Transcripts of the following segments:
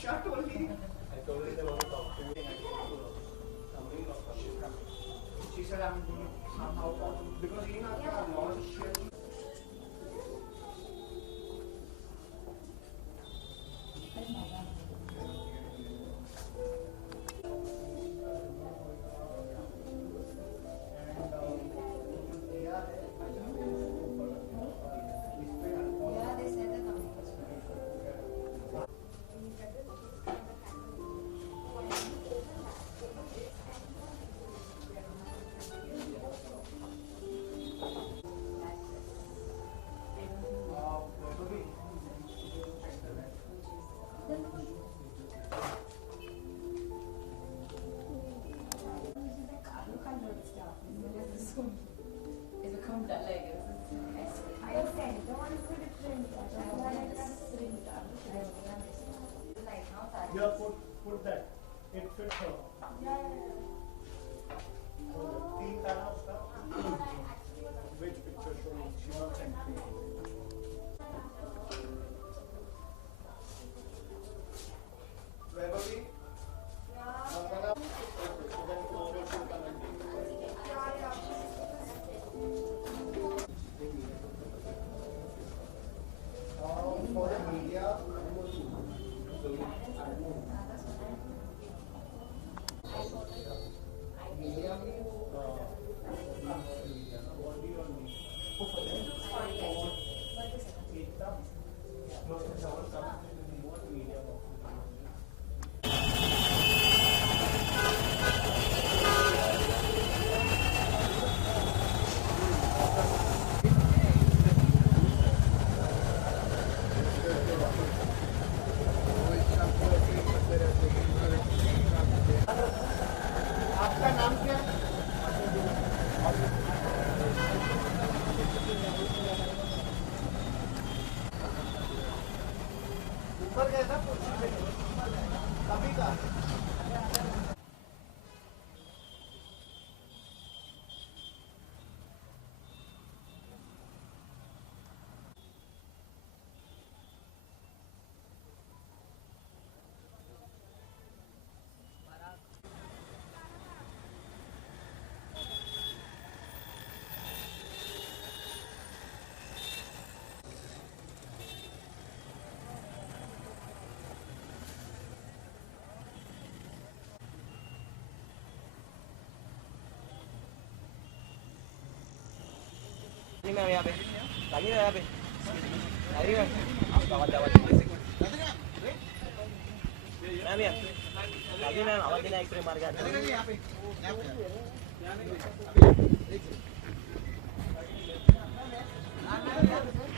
Shut only. I told her they want to talk to me. She said I'm going to somehow talk to because even after our launch, she has Yeah, put that. It fits her. तीन ताला उसका. Which picture showing? She wants sent me. where were we? For the media, आपका नाम क्या है? ऊपर गया था कुर्सी पे कभी का Lagi na yabe. Lagi na yabe. Lagi na. Awat-awat basic. Ma'am ya. Lagi na awat din na ekre marga.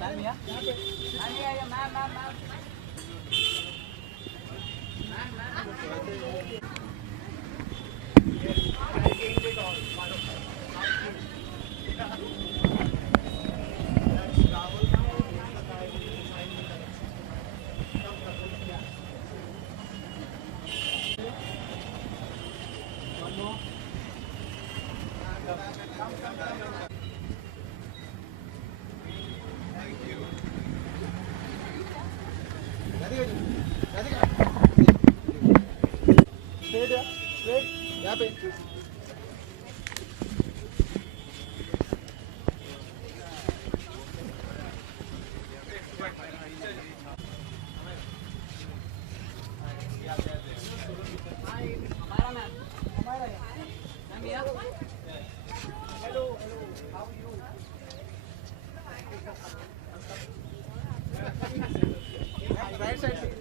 Ma'am ya. यहाँ पे right side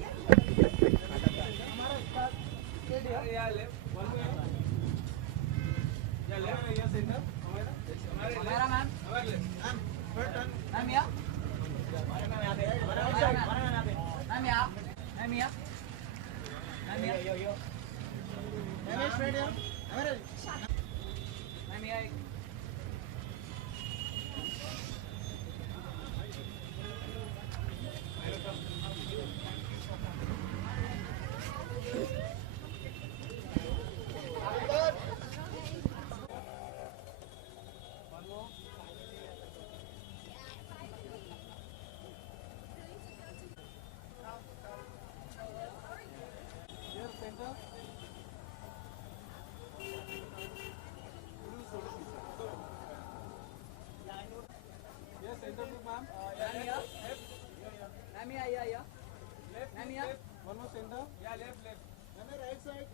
One more center. Yeah, left, left. And the right side.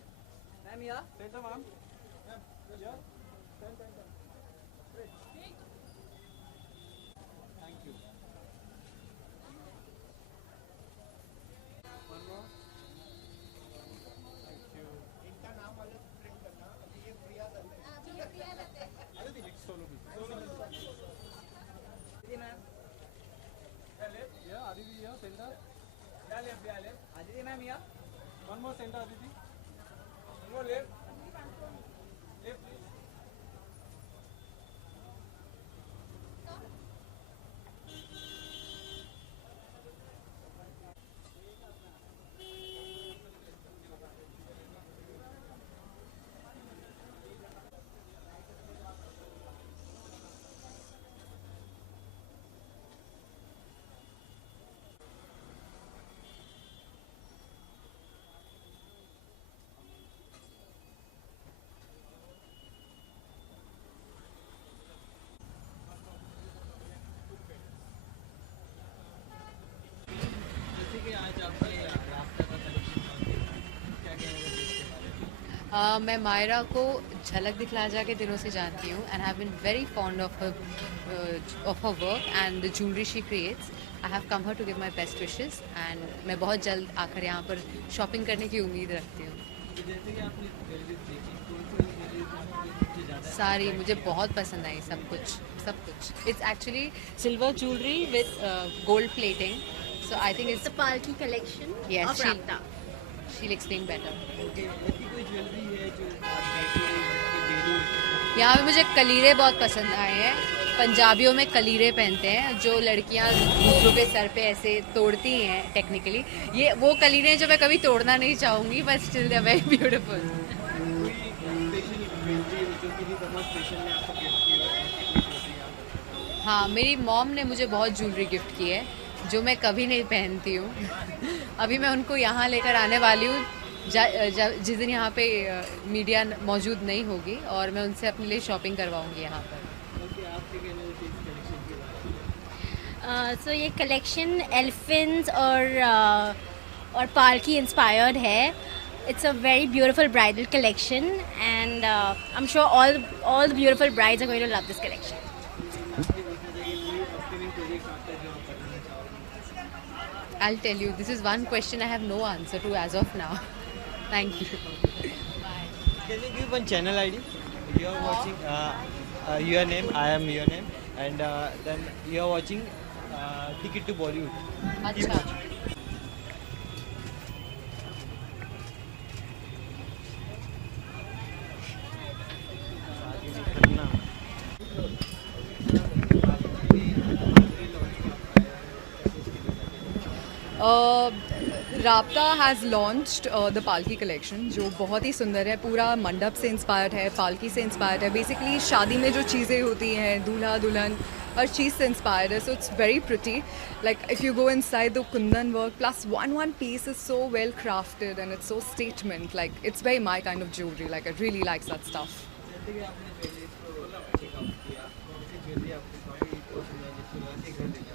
Ma'am here. Center, ma'am. Yeah. Yeah. Turn. Straight. Thank you. One more. Thank you. इनका नाम अलग print करना. अभी ये प्रिया दत्त है. अरे दी next solo भी. Aditi ma'am. Yeah, left. Yeah, Aditi here, center. Yeah, left, yeah, left. Aditi ma'am here. One more center, Aditi. One more left. Left, please. जैसे कि आज आपने रास्ता का कलेक्शन क्या कहेंगे इसके बारे में? मैं मायरा को झलक दिखला जा के दिनों से जानती हूँ and have been very fond of her work and the jewellery she creates. I have come here to give my best wishes and मैं बहुत जल्द आकर यहाँ पर शॉपिंग करने की उम्मीद रखती हूँ. तो जैसे कि आपने ज्वेलरी देखी कौन सी ज्वेलरी सबसे ज़्यादा सारी मुझे बहुत पसंद आई, सब कुछ. It's actually silver jewellery with gold plating. So I think It's it's the Palki collection Yes, of Rapta. शील एक्सप्लेन बेटर. ओके. ऐसी कोई ज्वेलरी है जो आप देखते हो डेली? यहाँ पे मुझे कलीरे बहुत पसंद आए हैं. पंजाबियों में कलीरे पहनते हैं जो लड़कियाँ दूसरों के सर पे ऐसे तोड़ती हैं टेक्निकली. ये वो कलीरे हैं जो मैं कभी तोड़ना नहीं चाहूँगी, but still they are very beautiful. कोई स्पेशल ज्वेलरी जो किसी बहुत स्पेशल ने आपको गिफ्ट की हो ऐसी कोई ज्वेलरी आप बताओ? हाँ, मेरी मॉम ने मुझे बहुत ज्वेलरी गिफ्ट की है जो मैं कभी नहीं पहनती हूँ. अभी मैं उनको यहाँ लेकर आने वाली हूँ जिस दिन यहाँ पे मीडिया मौजूद नहीं होगी और मैं उनसे अपने लिए शॉपिंग करवाऊँगी यहाँ पर. ओके. आपके कहने से इस कलेक्शन के बारे में? So ये collection elephants और पालकी inspired है. It's a very beautiful bridal collection and I'm sure all the beautiful brides are going to love this collection. आपने देखा जाए कि कोई अपकमिंग प्रोजेक्ट आपका जो आप बताना चाहोगे? I'll tell you, this is one question I have no answer to as of now. Thank you. Can you give one channel ID? You are watching your name, I am your name, and then you are watching Ticket to Bollywood. Keep अच्छा. watching. आगे निकलना. राब्ता has launched the पालकी collection जो बहुत ही सुंदर है. पूरा मंडप से इंस्पायर्ड है, पालकी से इंस्पायर्ड है. बेसिकली शादी में जो चीज़ें होती हैं, दूल्हा दुल्हन, हर चीज़ से इंस्पायर्ड है. So it's very pretty. Like if you go inside the Kundan work plus one piece is so well crafted and it's so statement. Like it's very my kind of jewelry. Like I really like that stuff. जैसे कि आपने jewellery को checkout किया, कौन सी jewellery आपको काफ़ी पसंद है जिसको लगा के घर ले जाओ?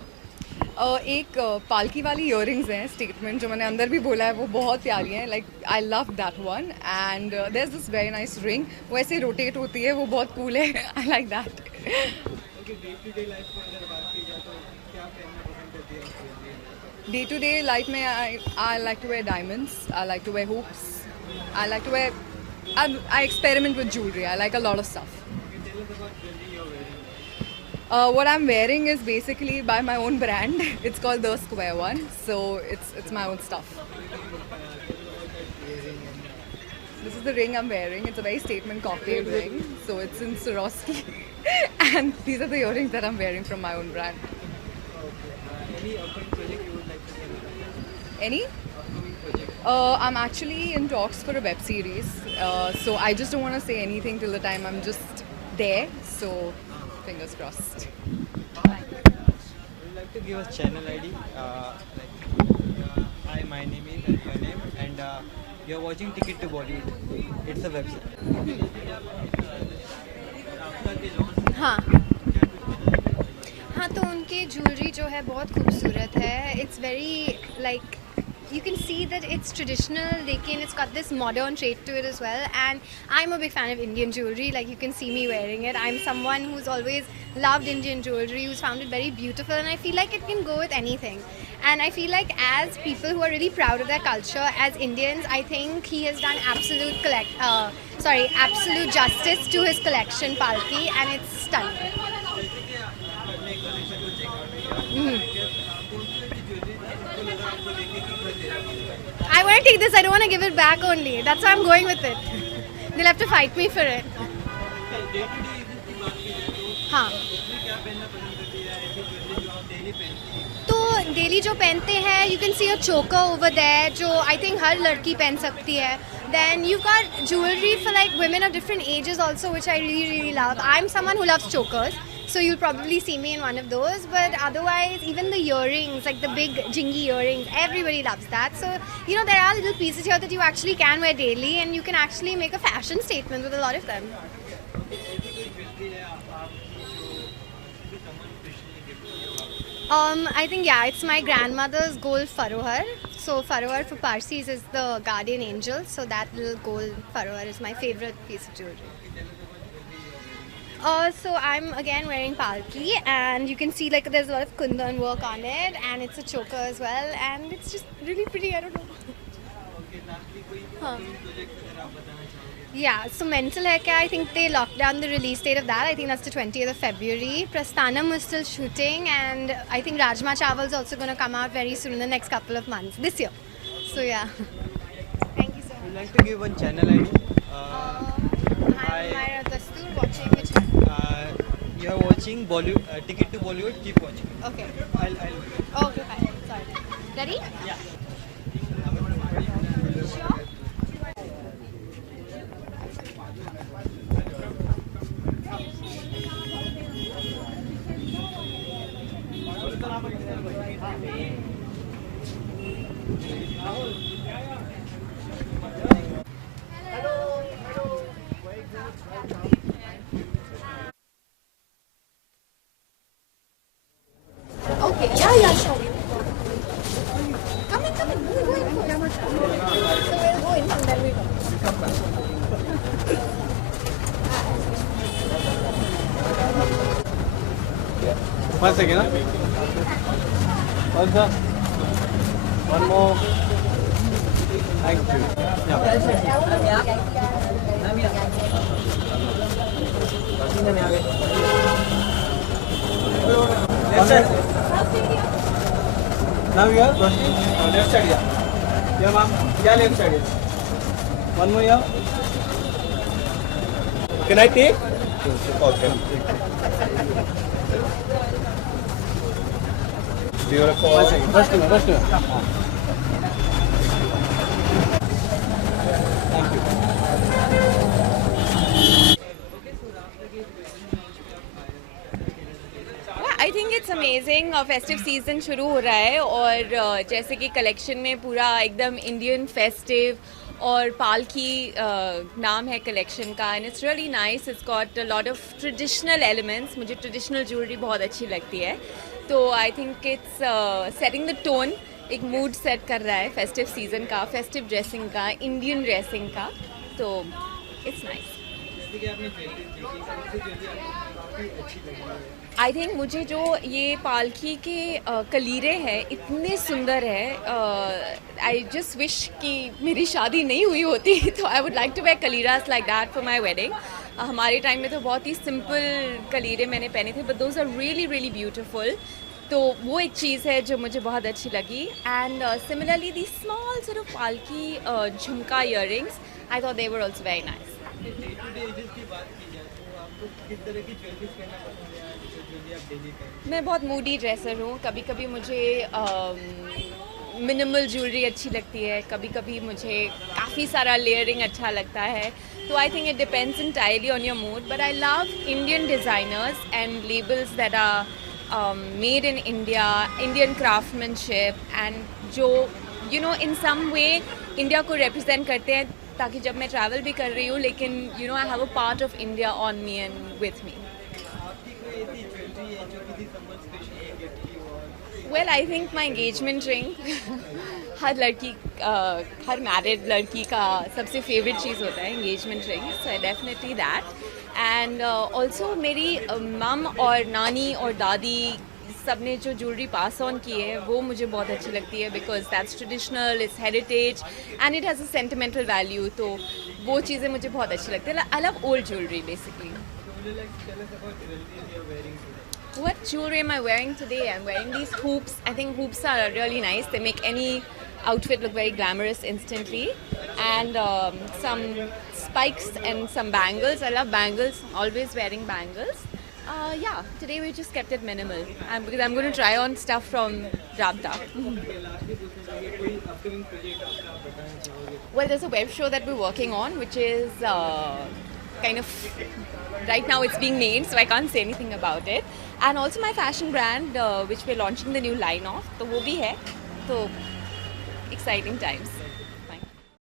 एक पालकी वाली इयरिंग्स हैं स्टेटमेंट जो मैंने अंदर भी बोला है, वो बहुत प्यारी हैं. Like I love that one and there is this very nice ring. वो ऐसे रोटेट होती है, वो बहुत कूल है. I like that. Okay. Day to day life में अगर बात की जाए तो क्या पहनना पसंद करती है आप jewellery? Day to day life में I like to wear diamonds, I like to wear hoops, I like to wear I experiment with jewelry. I like a lot of stuff. Okay, tell us about jewelry you're wearing. What I'm wearing is basically by my own brand. It's called The Square One. So it's my own stuff. This is the ring I'm wearing. It's a very statement cocktail ring. So it's in Swarovski. And these are the earrings that I'm wearing from my own brand. Any upcoming project you would like to tell? Any? Upcoming project. I'm actually in talks for a web series. So I just don't want to say anything till the time I'm just there. So fingers crossed. Would you like to give us channel ID? Hi, my name is and your name, and you're watching Ticket to Bollywood. It's a website. हाँ हाँ, तो उनकी jewellery जो है बहुत खूबसूरत है. It's very like you can see that it's traditional, lekin it's got this modern trait to it as well. And I'm a big fan of Indian jewelry. Like, you can see me wearing it. I'm someone who's always loved Indian jewelry, who's found it very beautiful, and I feel like it can go with anything. And I feel like as people who are really proud of their culture, as Indians, I think he has done absolute justice to his collection, Palki, and it's stunning. I want to take this. I don't want to give it back only. That's why I'm going with it. They'll have to fight me for it. हाँ. तो daily जो पहनते हैं, you can see a choker over there जो I think हर लड़की पहन सकती है. Then you've got jewelry for like women of different ages also, which I really love. I'm someone who loves chokers, so you'll probably see me in one of those. But otherwise, even the earrings, like the big jingy earrings, everybody loves that. So, you know, there are little pieces here that you actually can wear daily, and you can actually make a fashion statement with a lot of them. I think, yeah, it's my grandmother's gold farohar. So farohar for Parsis is the guardian angel. So that little gold farohar is my favorite piece of jewelry. So I'm again wearing palki, and you can see like there's a lot of kundan work on it, and it's a choker as well, and it's just really pretty. I don't know. Huh. Yeah, so Mental Hair Care, I think they locked down the release date of that. I think that's the 20th of February. Prasthanam is still shooting, and I think Rajma Chawal is also going to come out very soon in the next couple of months, this year. So yeah. Thank you so much. Would you like to give one channel ID? Hi, Myra Dastoor, watching which one? You are watching Bollywood, Ticket to Bollywood, keep watching. Okay. I'll Okay, fine. Sorry. Ready? Yeah. Sure. Okay, yeah, sure. Come in. Go in. So we'll go in and then we come back. One second, huh? One, sir. One more. Thank you. Left side. Now you are proceeding. Left side, yeah. Yeah, ma'am. Yeah, left side, yes. One more, yeah. Can I take? Okay. Beautiful. First one. Thank you. I think it's amazing. Festive season शुरू हो रहा है और जैसे कि collection में पूरा एकदम इंडियन फेस्टिव और पालकी नाम है कलेक्शन का, and it's really nice. It's got a lot of traditional elements. मुझे ट्रेडिशनल ज्वेलरी बहुत अच्छी लगती है, तो I think it's setting the tone. एक मूड सेट कर रहा है फेस्टिव सीजन का, फेस्टिव ड्रेसिंग का, इंडियन ड्रेसिंग का, तो इट्स नाइस. आई थिंक मुझे जो ये पालकी के कलीरे हैं इतने सुंदर है. आई जस्ट विश कि मेरी शादी नहीं हुई होती तो I would like to wear kaleeras like that for my wedding. हमारे टाइम में तो बहुत ही सिंपल कलीरे मैंने पहने थे, but those are really really beautiful. तो वो एक चीज़ है जो मुझे बहुत अच्छी लगी. And similarly the small sort of पालकी झुमका earrings, I thought they were also very nice. मैं बहुत मूडी ड्रेसर हूँ. कभी कभी मुझे मिनिमल ज्वेलरी अच्छी लगती है, कभी कभी मुझे काफ़ी सारा लेयरिंग अच्छा लगता है. तो I think it depends entirely on your mood, but I love Indian designers and labels that are made in India, Indian craftsmanship, and जो you know in some way India को रिप्रेजेंट करते हैं, ताकि जब मैं ट्रैवल भी कर रही हूँ लेकिन you know I have a part of India on me and with me. Well, I think my engagement ring. हर लड़की हर मैरिड लड़की का सबसे फेवरेट चीज़ होता है engagement ring, so definitely that. And also मेरी मम और नानी और दादी सब ने जो ज्वेलरी पास ऑन की है वो मुझे बहुत अच्छी लगती है, because that's traditional, it's heritage and it has a sentimental value. तो वो चीज़ें मुझे बहुत अच्छी लगती है. I love old jewellery basically. What jewelry am I wearing today? I'm wearing these hoops. I think hoops are really nice. They make any outfit look very glamorous instantly. And some spikes and some bangles. I love bangles. Always wearing bangles. Yeah, today we just kept it minimal. Because I'm going to try on stuff from Rabda. Well, there's a web show that we're working on, which is kind of... Right now it's being made, so I can't say anything about it. And also my fashion brand, which we're launching the new line of, तो वो भी है. तो exciting times.